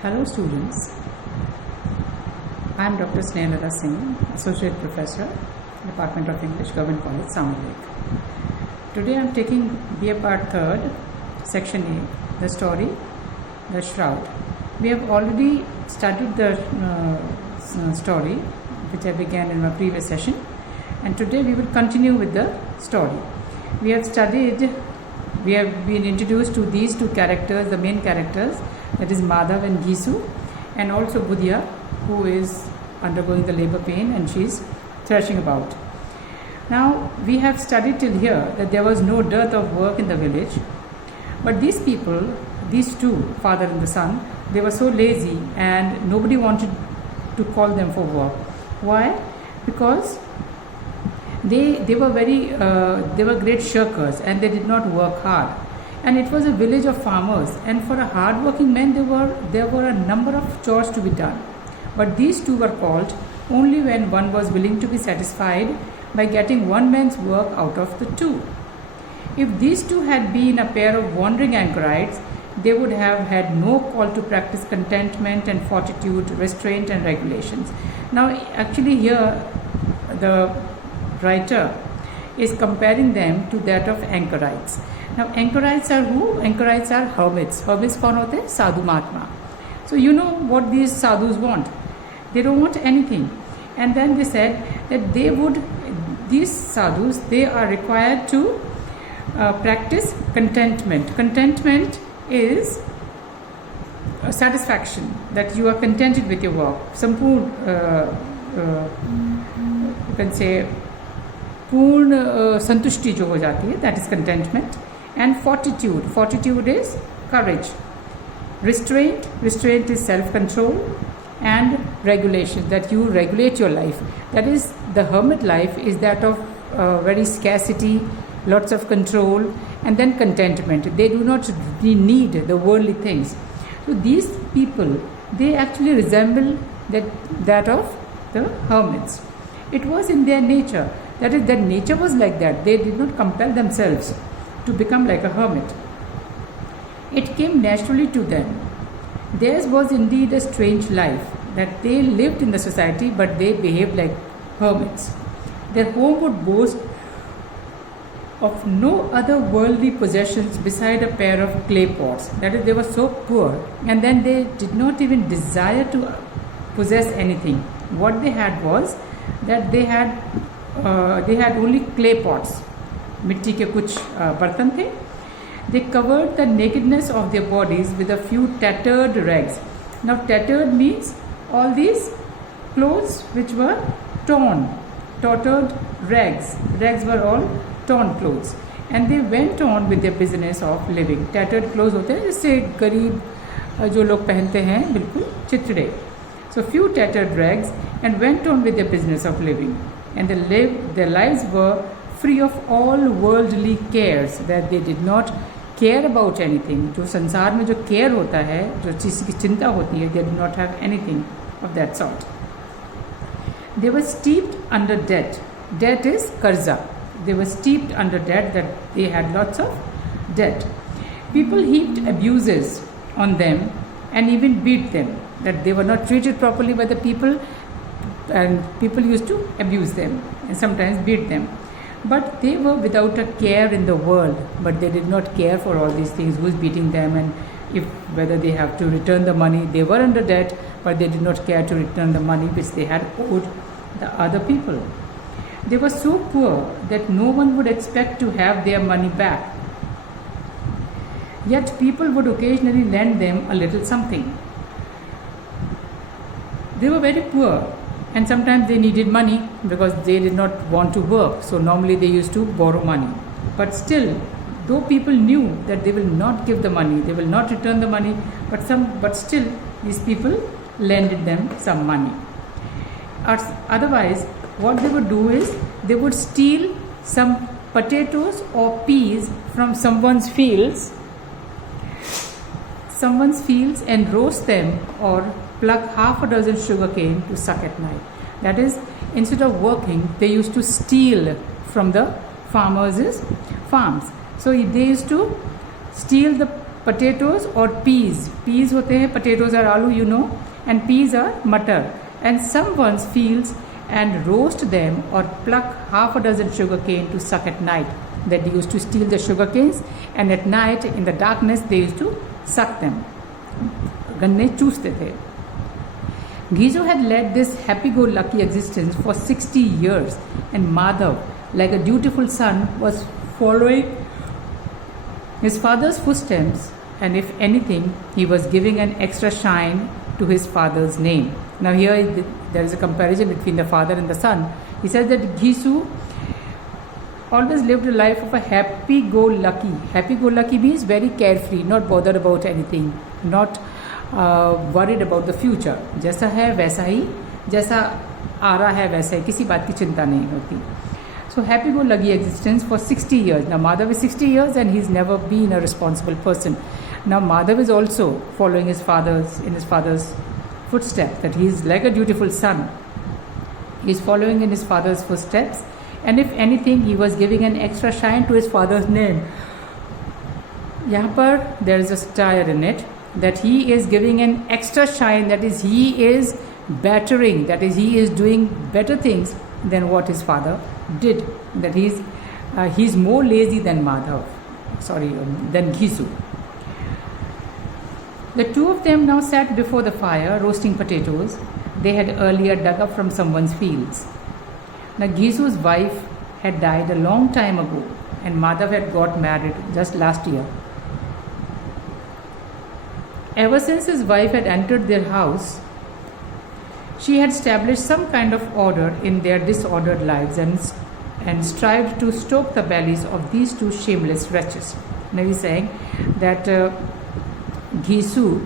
Hello students, I am Dr. Snehalata Singh, Associate Professor, Department of English, Government College, Samalik. Today I am taking BA Part 3rd, Section A, the story, The Shroud. We have already studied the story which I began in my previous session, and today we will continue with the story. We have been introduced to these two characters, the main characters, that is Madhav and Gisu, and also Budhya, who is undergoing the labor pain and she is thrashing about. Now we have studied till here that there was no dearth of work in the village, but these people, these two, father and the son, they were so lazy and nobody wanted to call them for work. Why? Because they were great shirkers and they did not work hard. And it was a village of farmers, and for a hard-working man there were a number of chores to be done. But these two were called only when one was willing to be satisfied by getting one man's work out of the two. If these two had been a pair of wandering anchorites, they would have had no call to practice contentment and fortitude, restraint and regulations. Now actually here the writer is comparing them to that of anchorites. Now anchorites are who? Anchorites are hermits. Hermits कौन होते हैं? साधु महात्मा. So you know what these sadhus want. They don't want anything. And then they said that these sadhus, they are required to practice contentment. Contentment is a satisfaction, that you are contented with your work. Sampurna, you can say, पूर्ण संतुष्टि जो हो जाती है, that is contentment. And fortitude is courage. Restraint is self-control. And regulation, that you regulate your life. That is, the hermit life is that of very scarcity, lots of control, and then contentment. They do not need the worldly things. So these people, they actually resemble that of the hermits. It was in their nature. That is, their nature was like that. They did not compel themselves to become like a hermit. It came naturally to them. Theirs was indeed a strange life, that they lived in the society but they behaved like hermits. Their home would boast of no other worldly possessions beside a pair of clay pots. That is, they were so poor, and then they did not even desire to possess anything. What they had was that they had only clay pots. मिट्टी के कुछ बर्तन थे. They covered the nakedness of their bodies with a few tattered rags. Now tattered means all these clothes which were torn. Tattered rags. Rags were all torn clothes. And they went on with their business of living. Tattered clothes होते हैं जिससे गरीब जो लोग पहनते हैं बिल्कुल चिथड़े. So few tattered rags, and went on with their business of living. And their lives were free of all worldly cares, that they did not care about anything. जो संसार में जो care होता है, जो चीज़ की चिंता होती है, they did not have anything of that sort. They were steeped under debt. Debt is karza. They were steeped under debt, that they had lots of debt. People heaped abuses on them and even beat them, that they were not treated properly by the people, and people used to abuse them and sometimes beat them. But they were without a care in the world, but they did not care for all these things, who's beating them and whether they have to return the money. They were under debt, but they did not care to return the money which they had owed the other people. They were so poor that no one would expect to have their money back. Yet people would occasionally lend them a little something. They were very poor, and sometimes they needed money because they did not want to work. So normally they used to borrow money. But still, though people knew that they will not give the money, they will not return the money, but still these people lended them some money. Otherwise, what they would do is they would steal some potatoes or peas from someone's fields and roast them, or pluck half a dozen sugarcane to suck at night. That is, instead of working, they used to steal from the farmers' farms. So they used to steal the potatoes or peas. Peas होते हैं, potatoes are aloo, you know, and peas are matar. And someone's fields and roast them or pluck half a dozen sugar cane to suck at night. That they used to steal the sugar canes and at night in the darkness they used to suck them. गन्ने चूसते थे. Ghisu had led this happy-go-lucky existence for 60 years, and Madhav, like a dutiful son, was following his father's footsteps, and if anything, he was giving an extra shine to his father's name. Now here there is a comparison between the father and the son. He says that Ghisu always lived a life of a happy-go-lucky. Happy-go-lucky means very carefree, not bothered about anything, not worried about the future. जैसा है वैसा ही, जैसा आ रहा है वैसा ही, किसी बात की चिंता नहीं होती. So happy-go-lucky existence for 60 years. Now Madhav is 60 years and he's never been a responsible person. Now Madhav is also following his father's footsteps, that he is like a dutiful son. He is following in his father's footsteps, and if anything, he was giving an extra shine to his father's name. यहाँ पर there is a star in it, that he is giving an extra shine, that is he is bettering, that is he is doing better things than what his father did, that he's more lazy than than Ghisu. The two of them now sat before the fire roasting potatoes they had earlier dug up from someone's fields. Now Ghisu's wife had died a long time ago and Madhav had got married just last year. Ever since his wife had entered their house, she had established some kind of order in their disordered lives and strived to stoke the bellies of these two shameless wretches. Now he's saying that Ghisu's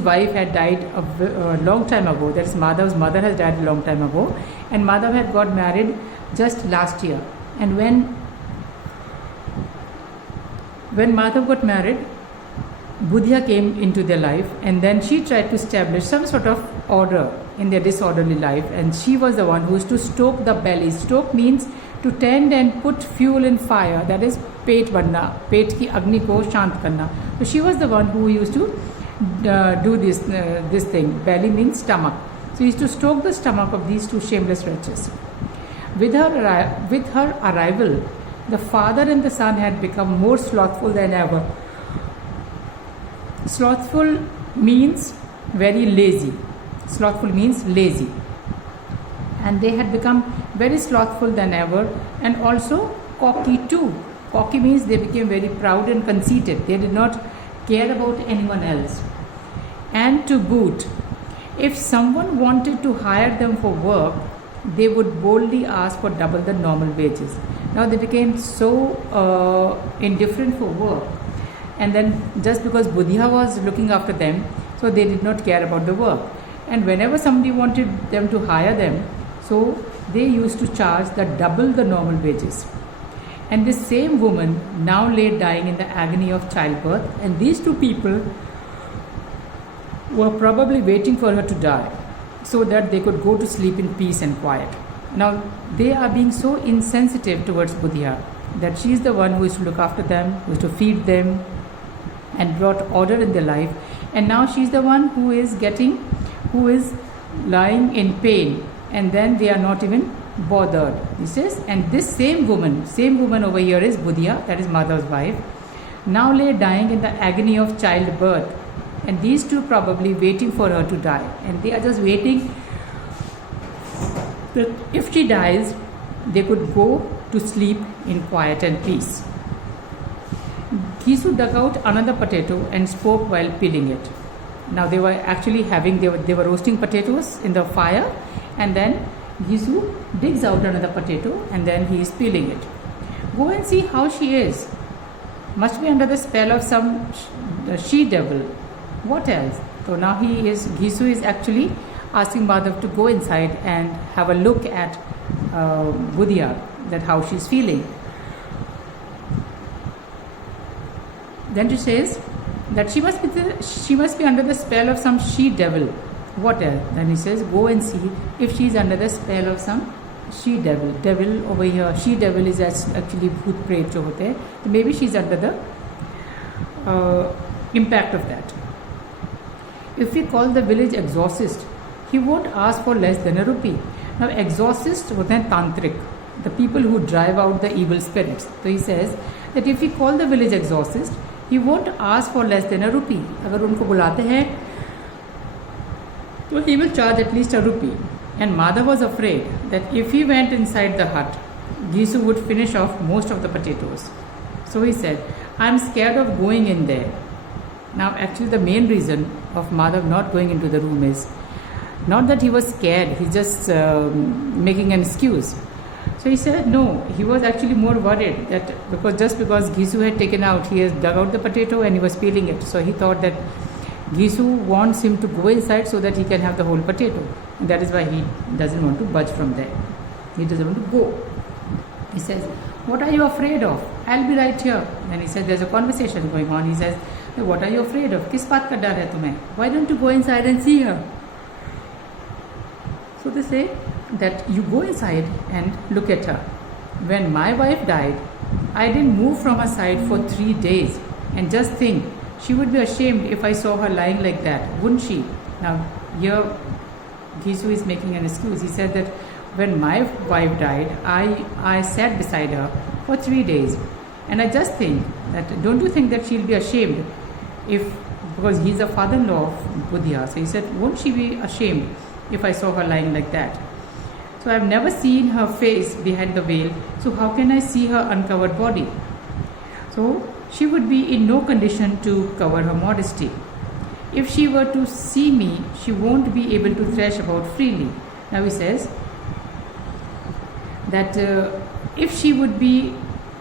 wife had died a long time ago. That is, Madhav's mother has died a long time ago, and Madhav had got married just last year. And when Madhav got married, Budhya came into their life, and then she tried to establish some sort of order in their disorderly life, and she was the one who used to stoke the belly. Stoke means to tend and put fuel in fire, that is पेट भरना, पेट की अग्नि को शांत करना. So she was the one who used to do this thing. Belly means stomach. So he used to stoke the stomach of these two shameless wretches. With her arrival, the father and the son had become more slothful than ever. Slothful means very lazy. Slothful means lazy. And they had become very slothful than ever, and also cocky too. Cocky means they became very proud and conceited. They did not care about anyone else. And to boot, if someone wanted to hire them for work, they would boldly ask for double the normal wages. Now they became so indifferent for work. And then just because Budhya was looking after them, so they did not care about the work. And whenever somebody wanted them to hire them, so they used to charge double the normal wages. And this same woman now lay dying in the agony of childbirth, and these two people were probably waiting for her to die so that they could go to sleep in peace and quiet. Now they are being so insensitive towards Budhya that she is the one who is to look after them, who is to feed them and brought order in their life, and now she is the one who is lying in pain, and then they are not even bothered. He says, and this same woman over here is Budhya, that is Madhav's wife, now lay dying in the agony of childbirth, and these two probably waiting for her to die, and they are just waiting that if she dies, they could go to sleep in quiet and peace. Ghisu dug out another potato and spoke while peeling it. Now they were actually they were roasting potatoes in the fire, and then Ghisu digs out another potato and then he is peeling it. Go and see how she is. Must be under the spell of some she-devil. What else? So now Ghisu is actually asking Madhav to go inside and have a look at Budhya, that how she is feeling. Then she says that she must be under the spell of some she-devil. What else? Then he says, go and see if she is under the spell of some she-devil. Devil over here, she-devil is actually bhoot pret jo hote hain. So maybe she is under the impact of that. If we call the village exorcist, he won't ask for less than a rupee. Now exorcist होते हैं तांत्रिक, the people who drive out the evil spirits. So he says that if we call the village exorcist, he won't ask for less than a rupee. अगर उनको बुलाते हैं तो he will charge at least a rupee. And Madhav was afraid that if he went inside the hut, Gisu would finish off most of the potatoes. So he said, I'm scared of going in there. Now actually the main reason of Madhav not going into the room is not that he was scared, he's just making an excuse. So he said no, he was actually more worried that because Gisu had taken out, he has dug out the potato and he was peeling it. So he thought that Gisu wants him to go inside so that he can have the whole potato. And that is why he doesn't want to budge from there. He doesn't want to go. He says, what are you afraid of? I'll be right here. And he said, there's a conversation going on. He says, what are you afraid of? Kis baat ka dar hai tumhe? Why don't you go inside and see her? So they say that you go inside and look at her. When my wife died, I didn't move from her side for 3 days. And just think, she would be ashamed if I saw her lying like that, wouldn't she? Now, here Gisu is making an excuse. He said that when my wife died, I sat beside her for 3 days. And I just think that, don't you think that she'll be ashamed because he's a father-in-law of Budhya. So he said, won't she be ashamed if I saw her lying like that? So I've never seen her face behind the veil. So how can I see her uncovered body? So she would be in no condition to cover her modesty. If she were to see me, she won't be able to thresh about freely. Now he says that if she would be,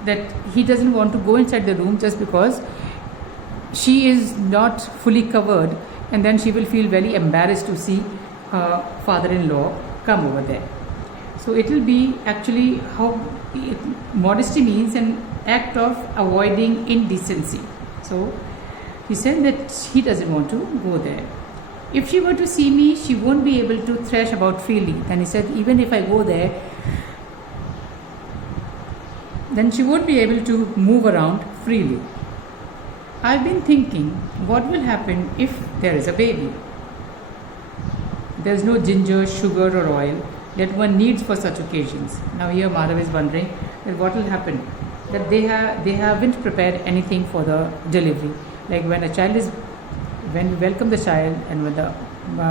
that he doesn't want to go inside the room just because she is not fully covered, and then she will feel very embarrassed to see her father-in-law come over there. So it will be actually modesty means an act of avoiding indecency. So he said that he doesn't want to go there. If she were to see me, she won't be able to thresh about freely. Then he said, even if I go there, then she won't be able to move around freely. I've been thinking, what will happen if there is a baby? There's no ginger, sugar or oil that one needs for such occasions. Now here Madhav is wondering that what will happen, that they haven't prepared anything for the delivery. Like when we welcome the child and when the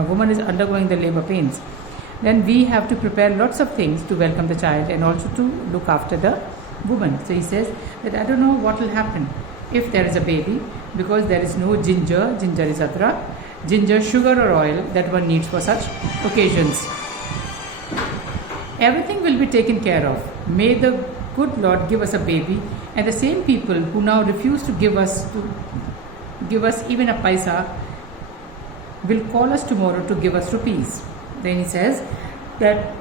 woman is undergoing the labor pains, then we have to prepare lots of things to welcome the child and also to look after the woman. So he says that I don't know what will happen if there is a baby, because there is no ginger is adrak, ginger, sugar or oil that one needs for such occasions. Everything will be taken care of. May the good Lord give us a baby, and the same people who now refuse to give us even a paisa will call us tomorrow to give us rupees. Then he says that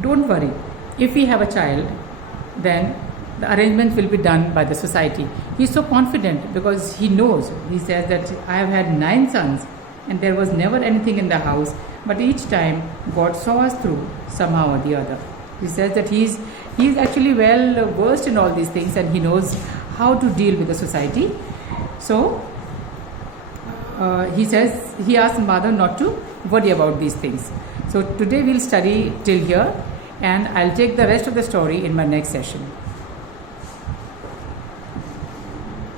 don't worry, if we have a child, then the arrangement will be done by the society. He is so confident because he knows. He says that I have had 9 sons and there was never anything in the house, but each time God saw us through somehow or the other. He says that he is actually well versed in all these things and he knows how to deal with the society. So he asked Madhav not to worry about these things. So today we'll study till here, and I'll take the rest of the story in my next session.